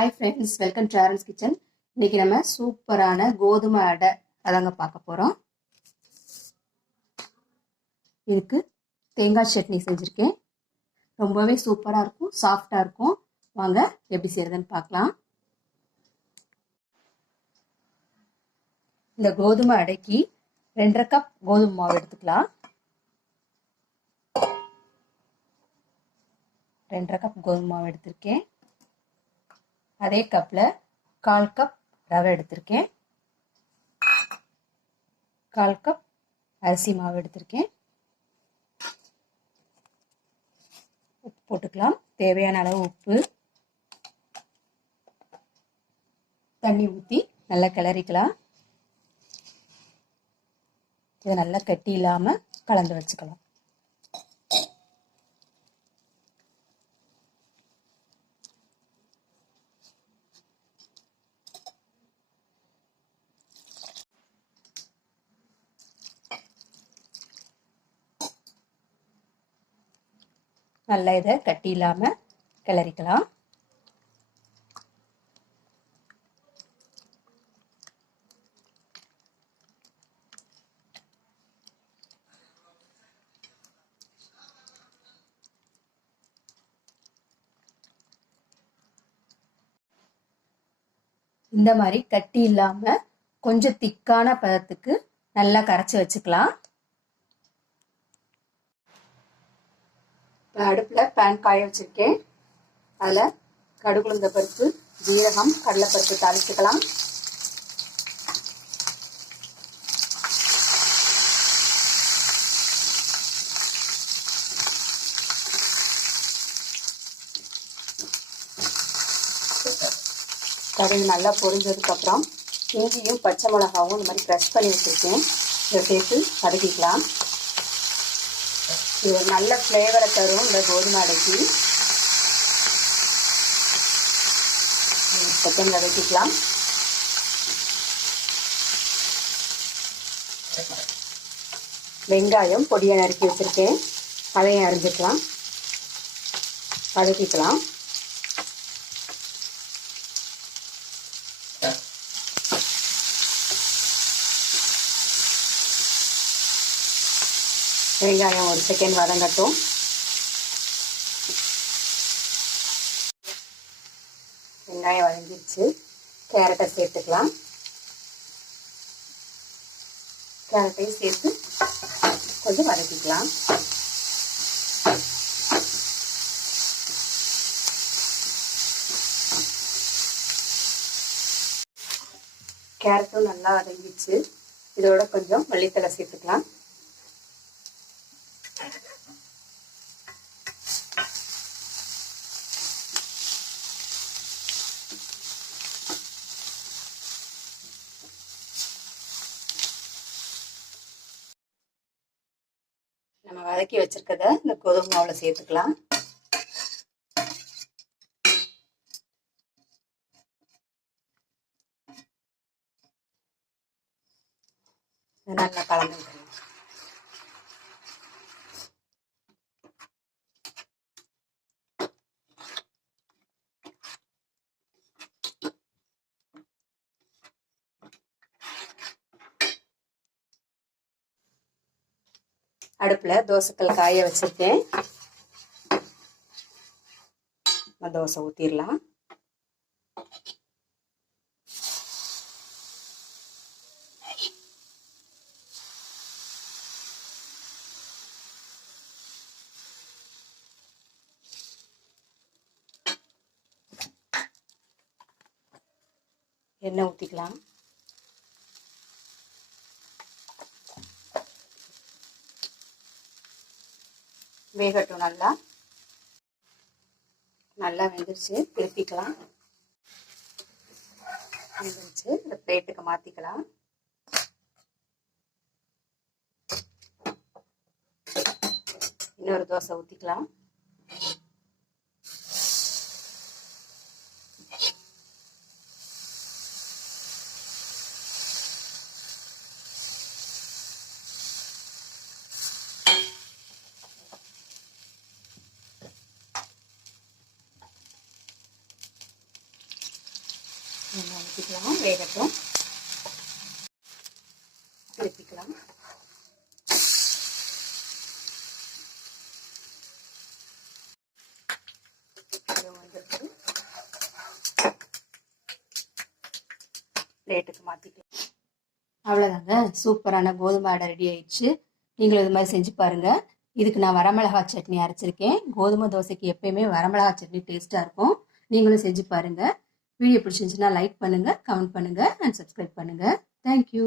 Hi friends, welcome to Aaron's kitchen. இன்னைக்கு நம்ம சூப்பரான கோதுமை அடை அதாங்க பார்க்க போகிறோம். இதுக்கு தேங்காய் சட்னி செஞ்சுருக்கேன். ரொம்பவே சூப்பராக இருக்கும், சாஃப்டாக இருக்கும். வாங்க எப்படி செய்யறதுன்னு பார்க்கலாம். இந்த கோதுமை அடைக்கு 2.5 கப் கோதுமை மாவு எடுத்துக்கலாம். 2.5 கப் கோதுமை மாவு எடுத்திருக்கேன். அதே கப்பில் 1/4 கப் ரவை எடுத்திருக்கேன். 1/4 கப் அரிசி மாவு எடுத்திருக்கேன். உப்பு போட்டுக்கலாம், தேவையான அளவு உப்பு. தண்ணி ஊற்றி நல்லா கிளறிக்கலாம். இதை நல்லா கட்டி இல்லாமல் கலந்து வச்சுக்கலாம். நல்லா இதை கட்டி இல்லாமல் கிளறிக்கலாம். இந்த மாதிரி கட்டி இல்லாமல் கொஞ்சம் திக்கான பதத்துக்கு நல்லா கரைச்சி வச்சுக்கலாம். அடுப்பில் பேன் காய வச்சுருக்கேன். அதில் கடுகு, உளுந்த பருப்பு, ஜீரகம், கடலைப்பருப்பு தாளிச்சுக்கலாம். கடுகு நல்லா பொரிஞ்சதுக்கப்புறம் இஞ்சியும் பச்சை மிளகாவும் இந்த மாதிரி க்ரஷ் பண்ணி வச்சுருக்கேன். இதை சேர்த்து வதக்கிக்கலாம். இது நல்ல ஃப்ளேவரை தரும் இந்த கோதுமை அடைக்கு. செகண்ட் வதக்கிக்கலாம். வெங்காயம் பொடியை நறுக்கி வச்சுருக்கேன், அதையும் அரிஞ்சிக்கலாம், வதக்கிக்கலாம். வெங்காயம் ஒரு செகண்ட் வதங்கட்டும். வெங்காயம் வதங்கிடுச்சு. கேரட்டை சேர்த்துக்கலாம். கேரட்டையும் சேர்த்து கொஞ்சம் வதக்கிக்கலாம். கேரட்டும் நல்லா வதங்கிடுச்சு. இதோட கொஞ்சம் மல்லித்தழை சேர்த்துக்கலாம். நம்ம வதக்கி வச்சிருக்கத இந்த கோதுமை மாவுல சேர்த்துக்கலாம். நல்லா கலந்து விட்டுருங்க. அடுப்பில் தோசைக்கல் காய வச்சுருக்கேன். தோசை ஊற்றிடலாம். எண்ணெய் ஊற்றிக்கலாம். வேகட்டும். நல்லா வெந்துருச்சு. திருப்பிக்கலாம். வெந்துருச்சு. இந்த பிளேட்டுக்கு மாற்றிக்கலாம். இன்னொரு தோசை ஊற்றிக்கலாம். வச்சுக்கலாம், வேகட்டும். திருப்பிக்கலாம். பிளேட்டுக்கு மாற்றிக்கலாம். அவ்வளோதாங்க, சூப்பரான கோதுமை அடை ரெடி ஆயிடுச்சு. நீங்களும் இது மாதிரி செஞ்சு பாருங்கள். இதுக்கு நான் வரமிளகா சட்னி அரைச்சிருக்கேன். கோதுமை தோசைக்கு எப்பயுமே வரமிளகா சட்னி டேஸ்ட்டாக இருக்கும். நீங்களும் செஞ்சு பாருங்கள். வீடியோ பிடிச்சிருந்துச்சுன்னா லைக் பண்ணுங்கள், கமெண்ட் பண்ணுங்கள் அண்ட் சப்ஸ்கிரைப் பண்ணுங்கள். தேங்க்யூ.